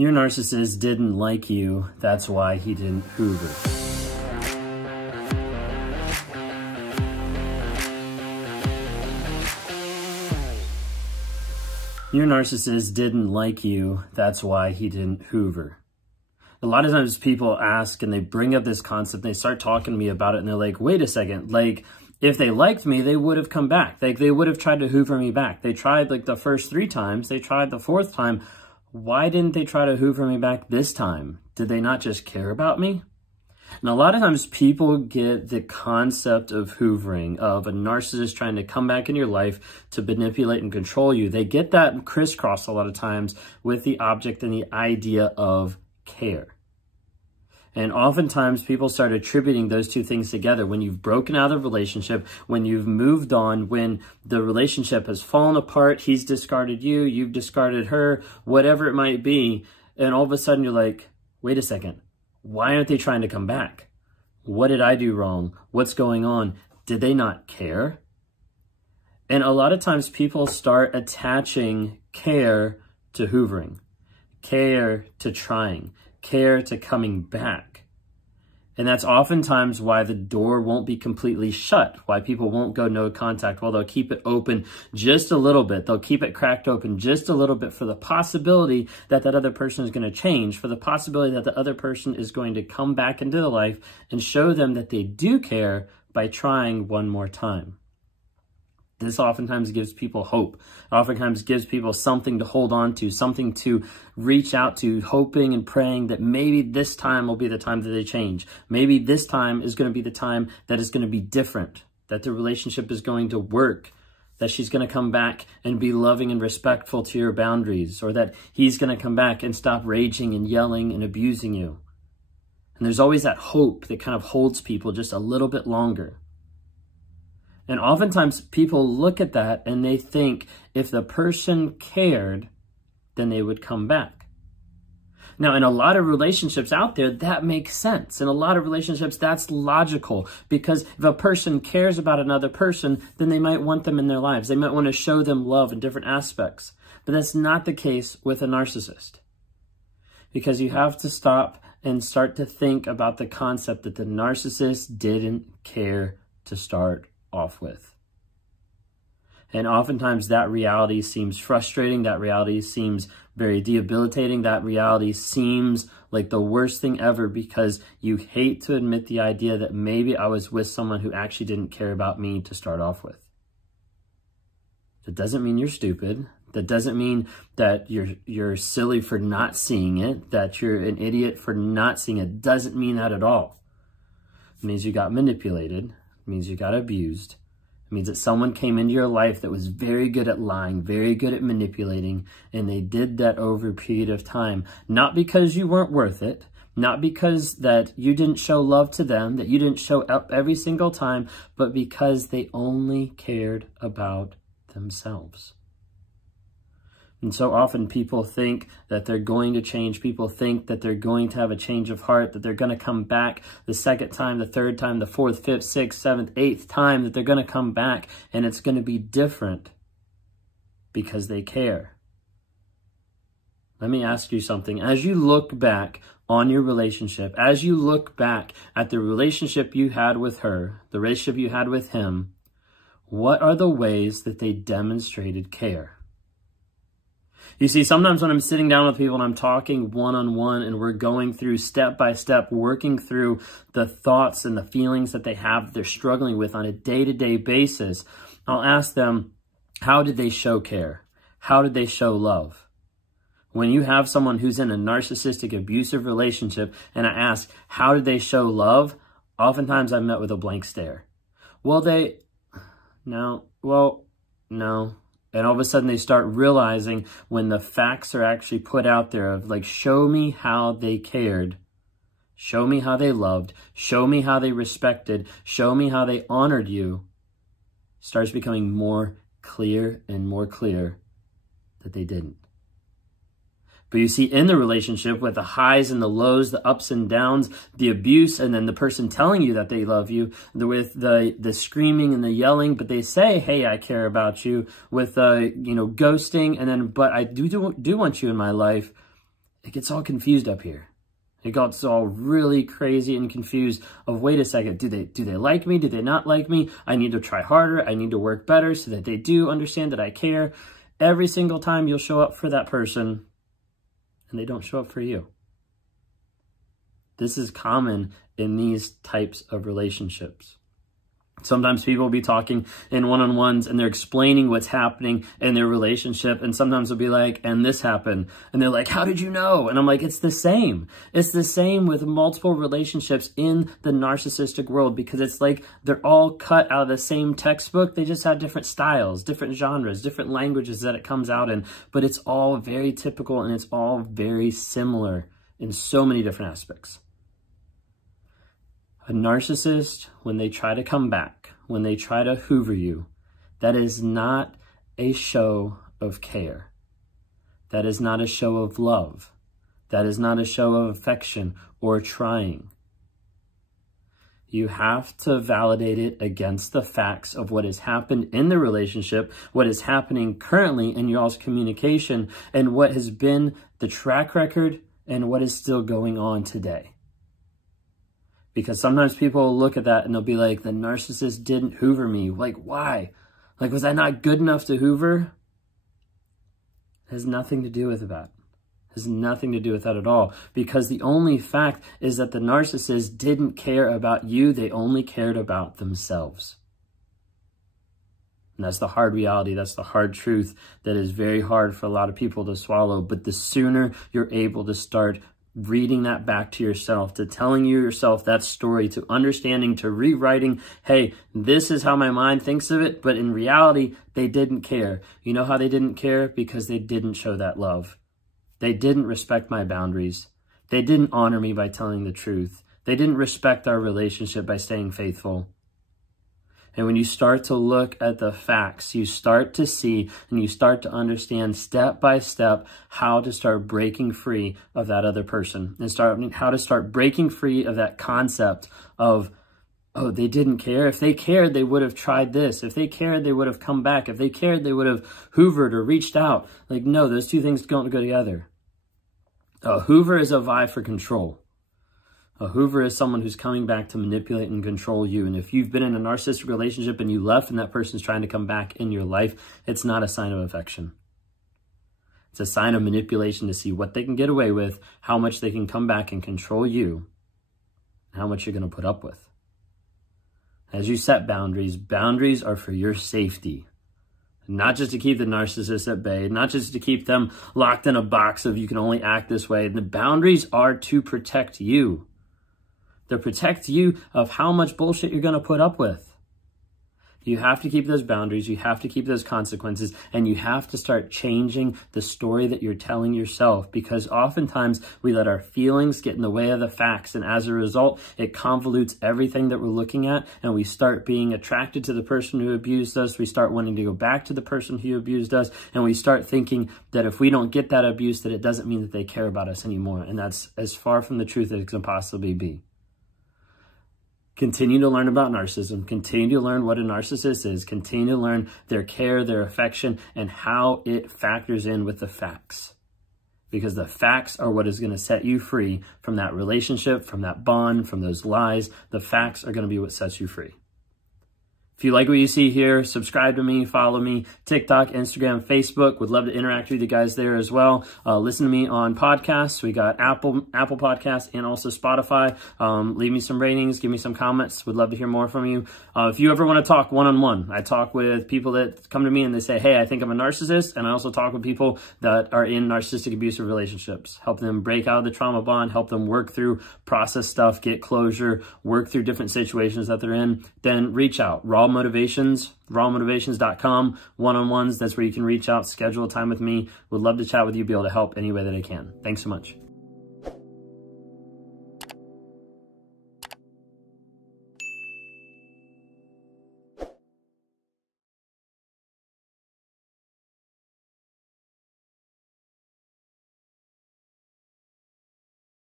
Your narcissist didn't like you, that's why he didn't Hoover. Your narcissist didn't like you, that's why he didn't Hoover. A lot of times people ask and they bring up this concept, they start talking to me about it and they're like, wait a second, like, if they liked me, they would have come back. Like, they would have tried to Hoover me back. They tried like the first 3 times, they tried the 4th time. Why didn't they try to Hoover me back this time? Did they not just care about me? And a lot of times people get the concept of hoovering, of a narcissist trying to come back in your life to manipulate and control you. They get that crisscrossed a lot of times with the object and the idea of care. And oftentimes people start attributing those 2 things together. When you've broken out of the relationship, when you've moved on, when the relationship has fallen apart, he's discarded you, you've discarded her, whatever it might be. And all of a sudden you're like, wait a second, why aren't they trying to come back? What did I do wrong? What's going on? Did they not care? And a lot of times people start attaching care to hoovering, care to trying, care to coming back. And that's oftentimes why the door won't be completely shut, why people won't go no contact. Well, they'll keep it open just a little bit. They'll keep it cracked open just a little bit for the possibility that that other person is going to change, for the possibility that the other person is going to come back into their life and show them that they do care by trying one more time. This oftentimes gives people hope, oftentimes gives people something to hold on to, something to reach out to, hoping and praying that maybe this time will be the time that they change. Maybe this time is going to be the time that is going to be different, that the relationship is going to work, that she's going to come back and be loving and respectful to your boundaries, or that he's going to come back and stop raging and yelling and abusing you. And there's always that hope that kind of holds people just a little bit longer. And oftentimes people look at that and they think if the person cared, then they would come back. Now, in a lot of relationships out there, that makes sense. In a lot of relationships, that's logical, because if a person cares about another person, then they might want them in their lives. They might want to show them love in different aspects. But that's not the case with a narcissist, because you have to stop and start to think about the concept that the narcissist didn't care to start off with. And oftentimes that reality seems frustrating. That reality seems very debilitating. That reality seems like the worst thing ever, because you hate to admit the idea that maybe I was with someone who actually didn't care about me to start off with. That doesn't mean you're stupid. That doesn't mean that you're silly for not seeing it, that you're an idiot for not seeing it. Doesn't mean that at all. It means you got manipulated. It means you got abused. It means that someone came into your life that was very good at lying, very good at manipulating, and they did that over a period of time. Not because you weren't worth it, not because that you didn't show love to them, that you didn't show up every single time, but because they only cared about themselves. And so often people think that they're going to change. People think that they're going to have a change of heart, that they're going to come back the 2nd time, the 3rd time, the 4th, 5th, 6th, 7th, 8th time, that they're going to come back and it's going to be different because they care. Let me ask you something. As you look back on your relationship, as you look back at the relationship you had with her, the relationship you had with him, what are the ways that they demonstrated care? You see, sometimes when I'm sitting down with people and I'm talking one-on-one and we're going through step-by-step, working through the thoughts and the feelings that they have, that they're struggling with on a day-to-day basis, I'll ask them, how did they show care? How did they show love? When you have someone who's in a narcissistic, abusive relationship and I ask, how did they show love? Oftentimes I'm met with a blank stare. No. And all of a sudden they start realizing when the facts are actually put out there of like, show me how they cared, show me how they loved, show me how they respected, show me how they honored you, starts becoming more clear and more clear that they didn't. But you see, in the relationship, with the highs and the lows, the ups and downs, the abuse, and then the person telling you that they love you, with the screaming and the yelling, but they say, hey, I care about you, with ghosting, and then, but I do want you in my life. it gets all confused up here. It got all really crazy and confused of, wait a second, do they like me? Do they not like me? I need to try harder. I need to work better so that they do understand that I care. Every single time you'll show up for that person and they don't show up for you. This is common in these types of relationships. Sometimes people will be talking in one-on-ones and they're explaining what's happening in their relationship. And sometimes they'll be like, and this happened. And they're like, how did you know? And I'm like, it's the same. It's the same with multiple relationships in the narcissistic world, because it's like they're all cut out of the same textbook. They just have different styles, different genres, different languages that it comes out in. But it's all very typical and it's all very similar in so many different aspects. A narcissist, when they try to come back, when they try to hoover you, that is not a show of care. That is not a show of love. That is not a show of affection or trying. You have to validate it against the facts of what has happened in the relationship, what is happening currently in y'all's communication, and what has been the track record and what is still going on today. Because sometimes people will look at that and they'll be like, the narcissist didn't hoover me. Like, why? Like, was I not good enough to hoover? It has nothing to do with that. It has nothing to do with that at all. Because the only fact is that the narcissist didn't care about you. They only cared about themselves. And that's the hard reality. That's the hard truth that is very hard for a lot of people to swallow. But the sooner you're able to start reading that back to yourself, to telling yourself that story, to understanding, to rewriting, hey, this is how my mind thinks of it, but in reality, they didn't care. You know how they didn't care? Because they didn't show that love. They didn't respect my boundaries. They didn't honor me by telling the truth. They didn't respect our relationship by staying faithful. And when you start to look at the facts, you start to see and you start to understand step by step how to start breaking free of that other person, and how to start breaking free of that concept of, oh, they didn't care. If they cared, they would have tried this. If they cared, they would have come back. If they cared, they would have hoovered or reached out. Like, no, those two things don't go together. A hoover is a vie for control. A hoover is someone who's coming back to manipulate and control you. And if you've been in a narcissistic relationship and you left and that person's trying to come back in your life, it's not a sign of affection. It's a sign of manipulation to see what they can get away with, how much they can come back and control you, and how much you're going to put up with. As you set boundaries, boundaries are for your safety. Not just to keep the narcissist at bay, not just to keep them locked in a box of you can only act this way. The boundaries are to protect you. To protect you of how much bullshit you're going to put up with. You have to keep those boundaries. You have to keep those consequences. And you have to start changing the story that you're telling yourself. Because oftentimes we let our feelings get in the way of the facts. And as a result, it convolutes everything that we're looking at. And we start being attracted to the person who abused us. We start wanting to go back to the person who abused us. And we start thinking that if we don't get that abuse, that it doesn't mean that they care about us anymore. And that's as far from the truth as it can possibly be. Continue to learn about narcissism. Continue to learn what a narcissist is. Continue to learn their care, their affection, and how it factors in with the facts. Because the facts are what is going to set you free from that relationship, from that bond, from those lies. The facts are going to be what sets you free. If you like what you see here, subscribe to me, follow me, TikTok, Instagram, Facebook. Would love to interact with you guys there as well. Listen to me on podcasts. We got Apple Podcasts and also Spotify. Leave me some ratings, give me some comments. Would love to hear more from you. If you ever want to talk one-on-one, I talk with people that come to me and they say, hey, I think I'm a narcissist. And I also talk with people that are in narcissistic abusive relationships. Help them break out of the trauma bond, help them work through, process stuff, get closure, work through different situations that they're in. Then reach out. rawmotivations.com, one-on-ones. That's where you can reach out, schedule a time with me. Would love to chat with you, be able to help any way that I can. Thanks so much.